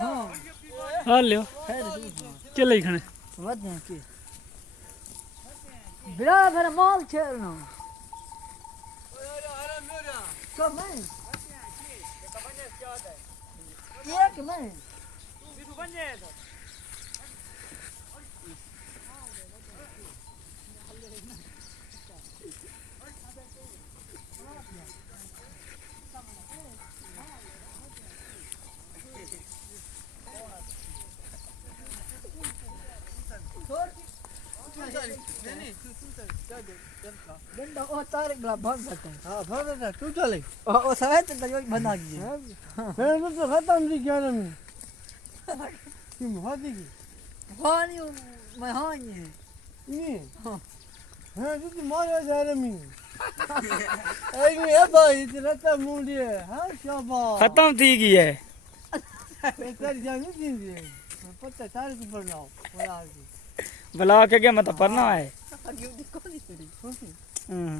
हाल लियो चले ही खाने वधे के बिरा फिर माल छेड़ना कब मैं एक मैं डंडा ओ तारे गला भाग सकते हैं हां भाग जा तू चले ओ सवेत तो यो बना गई मैं तो खत्म थी क्या ना तुम हादी की हानी मैं हानी है नहीं हां तू मार जा रहा मैं आई ये भाई तेरा तो मुंडी है हां शाबाश खत्म थी गई है तेरी जान नहीं दी पता तारे को बनाओ बड़ा बुला के क्या मतलब पढ़ना है आगे देखो नहीं